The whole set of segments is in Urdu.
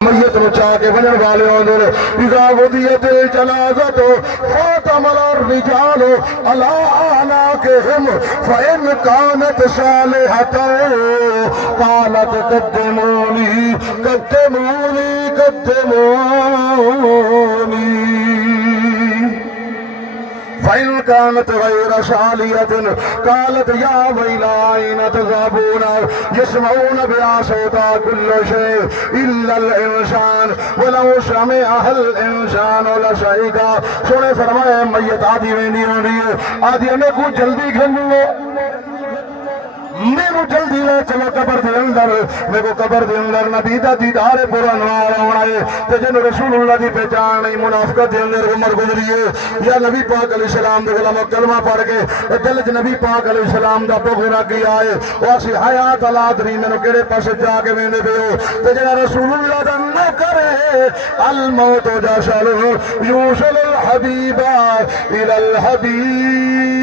میت نو چاہ کے بنن والے اندر اذا ودیت الجنازۃ فاتمل الرجال علی اعناقهم فان كانت صالحۃ قالت قدمونی قدمونی قدمونی فإن كانت غير صالحة قالت يا ويلا أين تذهبون يسمعون بها صوتا كل شيء إلا الإنسان ولو سمعها الإنسان لصعق سنے فرمایا میت آدھی میں نہیں ہو رہی ہے آدھی ہمیں کو جلدی گھنگو میرے جلدی لے چلو قبر دے اندر میرے کو قبر دے اندر نبی دا دیدار پورا نوار ہونا ہے تے جن رسول اللہ دی پہچان نہیں منافقت دے اندر عمر گزری ہے یا نبی پاک علیہ السلام دے غلام کلمہ پڑھ کے دل چ نبی پاک علیہ السلام دا بغض کیا ہے واسی حیات الادری مینوں کیڑے پاسے جا کے ویندے پے ہو تے جڑا رسول اللہ دا نہ کرے الموت جاشل یوصل الحبیب الى الحبیب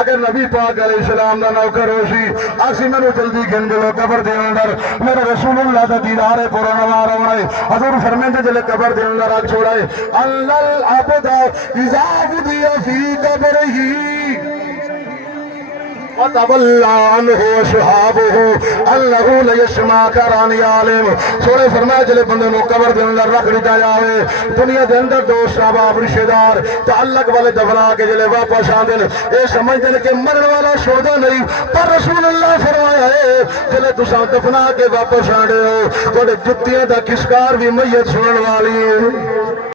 اگر نبی پاک علیہ السلام دا نوکر ہوشی آسی میں نو جلدی گھنڈلو قبر دے اندر میرے رسول اللہ دا دیدار پورا نوار ہونا ہے حضور فرمیندے جلے قبر دے اندر آگ چھوڑا ہے اللہ العبد اذا ودی فی قبرہی وَتَوَلَّى عَنْهُ وَشُهَابُهُ أَنَّهُ لَيَسْمَعُ كَلَامَ عَالِمٍ سونے فرمایا جلے بندے نو قبر دے اندر رکھ دیا جاوے دنیا دے اندر دوست احباب رشتہ دار تعلق والے دفنا کے جلے واپس آندن اے سمجھدے کہ مرن والا شودا نہیں پر رسول اللہ فرمایا ہے جلے تساں دفنا کے واپس آندے ہو تواڈے جتیاں دا کسکار بھی میت سنن والی ہے